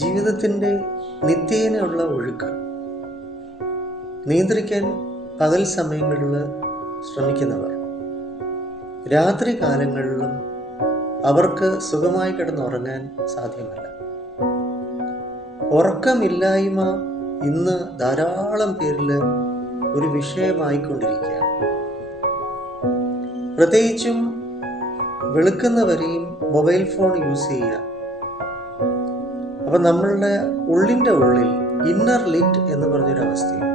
ജീവിതത്തിൻ്റെ നിത്യേനയുള്ള ഒഴുക്ക് നിയന്ത്രിക്കാൻ പകൽ സമയങ്ങളിൽ ശ്രമിക്കുന്നവർ രാത്രി കാലങ്ങളിലും അവർക്ക് സുഖമായി കിടന്നുറങ്ങാൻ സാധ്യമല്ല. ഉറക്കമില്ലായ്മ ഇന്ന് ധാരാളം പേരിൽ ഒരു വിഷയമായിക്കൊണ്ടിരിക്കുകയാണ്. പ്രത്യേകിച്ചും വെളുക്കുന്നവരെയും മൊബൈൽ ഫോൺ യൂസ് ചെയ്യുക. അപ്പം നമ്മളുടെ ഉള്ളിൻ്റെ ഉള്ളിൽ ഇന്നർ ലിറ്റ് എന്ന് പറഞ്ഞൊരവസ്ഥയും,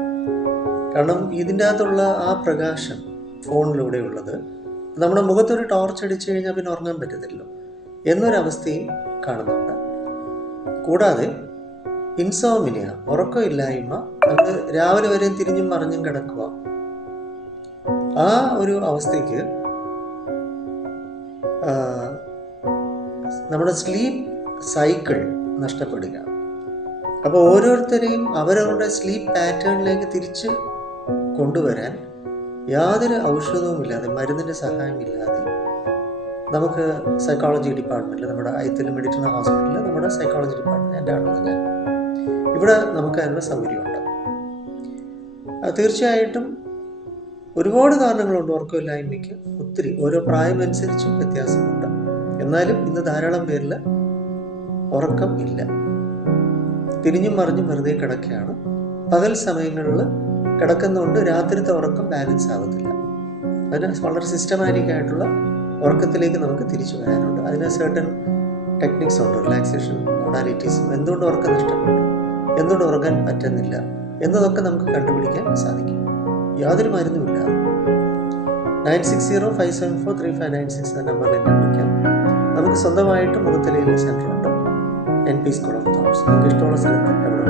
കാരണം ഇതിൻ്റെ അകത്തുള്ള ആ പ്രകാശം ഫോണിലൂടെ ഉള്ളത് നമ്മുടെ മുഖത്തൊരു ടോർച്ച് അടിച്ചു കഴിഞ്ഞാൽ പിന്നെ ഉറങ്ങാൻ പറ്റത്തില്ലല്ലോ എന്നൊരവസ്ഥയും കാണുന്നുണ്ട്. കൂടാതെ ഇൻസോമിനിയ, ഉറക്കമില്ലായ്മ, നമ്മൾ രാവിലെ വരെ തിരിഞ്ഞും മറിഞ്ഞും കിടക്കുക, ആ ഒരു അവസ്ഥയ്ക്ക് നമ്മുടെ സ്ലീപ്പ് സൈക്കിൾ നഷ്ടപ്പെടുക. അപ്പോൾ ഓരോരുത്തരെയും അവരവരുടെ സ്ലീപ്പ് പാറ്റേണിലേക്ക് തിരിച്ച് കൊണ്ടുവരാൻ യാതൊരു ഔഷധവുമില്ലാതെ, മരുന്നിൻ്റെ സഹായമില്ലാതെ നമുക്ക് സൈക്കോളജി ഡിപ്പാർട്ട്മെൻറ്റിൽ, നമ്മുടെ ഐത്തൽ മെഡിറ്റൽ ഹോസ്പിറ്റലിൽ നമ്മുടെ സൈക്കോളജി ഡിപ്പാർട്ട്മെൻറ്റ്, എൻ്റെ ആണുള്ളത് ഞാൻ, ഇവിടെ നമുക്ക് അതിനുള്ള സൗകര്യമുണ്ട്. തീർച്ചയായിട്ടും ഒരുപാട് കാരണങ്ങളുണ്ട് ഉറക്കമില്ലായ്മയ്ക്ക്, ഒത്തിരി, ഓരോ പ്രായമനുസരിച്ചും വ്യത്യാസമുണ്ട്. എന്നാലും ഇന്ന് ധാരാളം പേരിൽ ഉറക്കം ഇല്ല, തിരിഞ്ഞും മറിഞ്ഞും വെറുതെ കിടക്കുകയാണ്. പകൽ സമയങ്ങളിൽ കിടക്കുന്നതുകൊണ്ട് രാത്രിത്തെ ഉറക്കം ബാലൻസ് ആവത്തില്ല. അതിന് വളരെ സിസ്റ്റമാറ്റിക് ആയിട്ടുള്ള ഉറക്കത്തിലേക്ക് നമുക്ക് തിരിച്ചു വരാനുണ്ട്. അതിന് സർട്ടൻ ടെക്നിക്സ് ഉണ്ട്, റിലാക്സേഷൻ മൊഡാലിറ്റീസും. എന്തുകൊണ്ട് ഉറക്കം നഷ്ടപ്പെട്ടു, എന്തുകൊണ്ട് ഉറങ്ങാൻ പറ്റുന്നില്ല എന്നതൊക്കെ നമുക്ക് കണ്ടുപിടിക്കാൻ സാധിക്കും, യാതൊരു മരുന്നുമില്ല. 9605743596 എന്ന നമ്പറിൽ എന്നെ വിളിക്കാം. നമുക്ക് സ്വന്തമായിട്ട് മുഖത്തലയിൽ സെൻ്ററുണ്ട്, NP സ്കൂൾ ഓഫ് തോട്ട്സ്. നമുക്ക് ഇഷ്ടമുള്ള സ്ഥലത്ത് എവിടെ